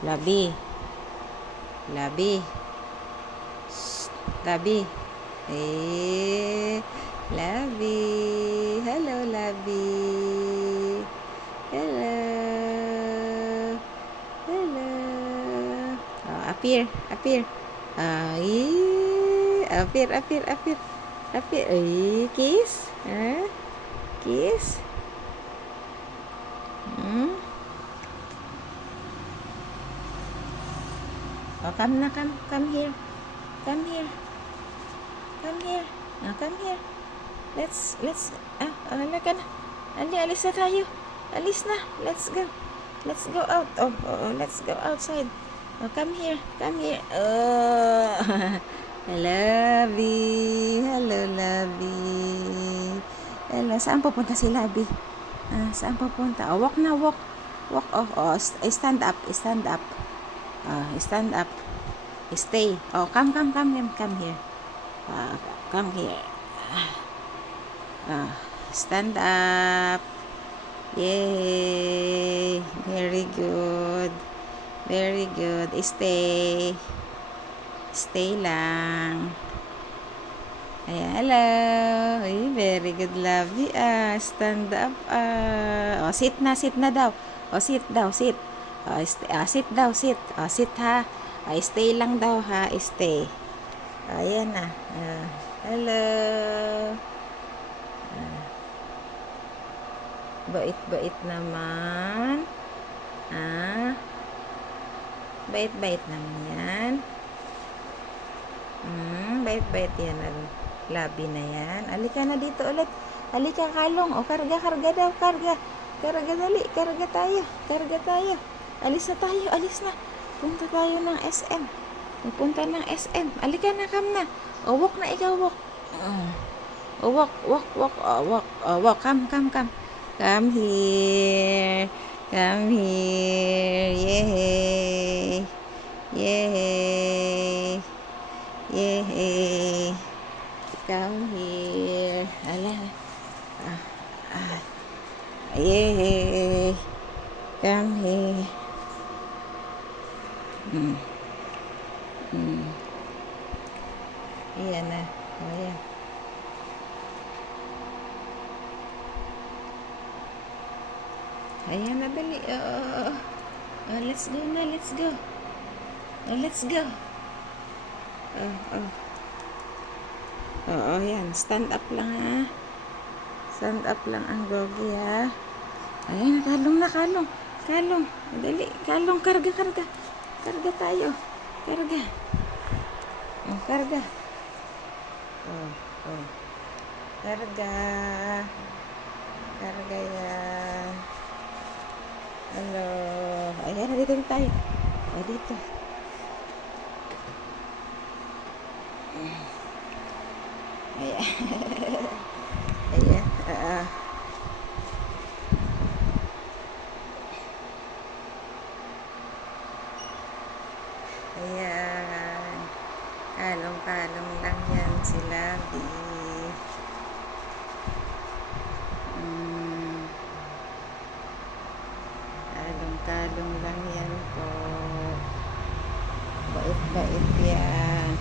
Labi. Labi. Shh. Labi. Labi. Hello, Labi. Hello. Hello. Oh, appear. Appear. Appear, appear, appear. Appear. Kiss. Kiss. Oh, come na, come. Come here. Come here. Come here. Oh, come here. Let's, hala ka na. Alis na tayo. Alis na. Let's go. Let's go out. Oh, let's go outside. Oh, come here. Come here. Oh, Labi. Hello, Labi. Hello. Saan pupunta si Labi? Saan pupunta? Oh, walk na, walk. Walk. Stand up. Stand up. Stand up. Stay. Oh, come here. Come here. Stand up. Yay. Very good. Very good. Stay. Stay lang. Ayan, hello. Very good, Labi. Stand up. Sit na daw. Sit daw, sit. Sit daw, sit. Sit ha. Stay lang daw ha. Stay. Ayan na. Hello. Bait-bait naman. Bait-bait naman yan. Bait-bait yan ang Labi na yan. Alika na dito ulit. Alika, kalong. Karga daw. Karga dali. Karga tayo. Alis na tayo. Alis na. Punta tayo ng SM. Punta ng SM. Alika na, come na. Walk na ikaw, walk. Walk. Walk. Come. Come here. Come here. Yay. Yay. Yay. Come here. Ala. Yay. Come here. Ayan na. Ayan. Ayan na, dali. Let's go na. Let's go. Let's go. Ayan. Stand up lang ha. Stand up lang ang doggy ha. Ayan, kalong. Dali, kalong, karga. Karga tayo. Karga. Karga. Karga. Karga yan. Hello. Ayan, dito tayo. Dito. Ayan. Ayan. Ayan. Kalong lang yan si Labi. Kalong lang yan po. Bait-bait yan.